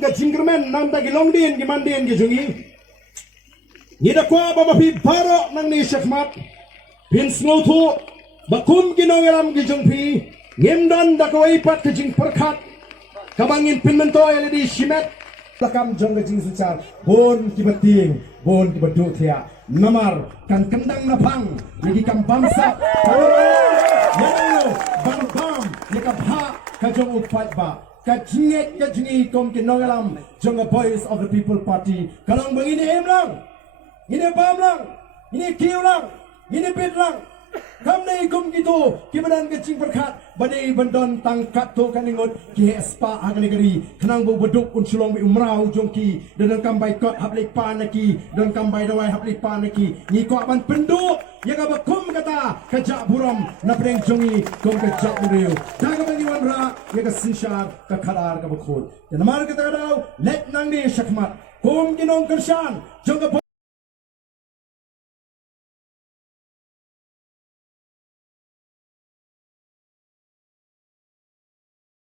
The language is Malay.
ka jingkermen nang da gilongdin gimandin gijungi nida kwa ba mapi baro nang ni shakmat pin sngotu bakum ginongeram gijungpi ngemdan da kawai pat ka jing perkhat kabangin pinmento eledi shimet lakam jong ka jing sucar bon kibating bon kibadu thia namar kan kendang napang lagi kam bangsa bang bam yakap ha kajong upat ba kajinget kajingi kom kinongalam jong a voice of the people party kalong bangini em lang ini pam lang ini kiu lang ini pit lang kam nei kom gitu kibadan kecing perkat badai bandon tangkat to kaningot ki spa agani kenang bu beduk un sulong bi umrau jongki dan kambai kot hablik panaki dan kambai dawai hablik panaki ni ko ban penduk ya ka bakum kata kajak buram na preng jongi kom kajak beriu jaga bani wanra ya ka sinshar ka kharar ka bakhul dan mar kata daw let nang ni shakmat kom kinong kershan jong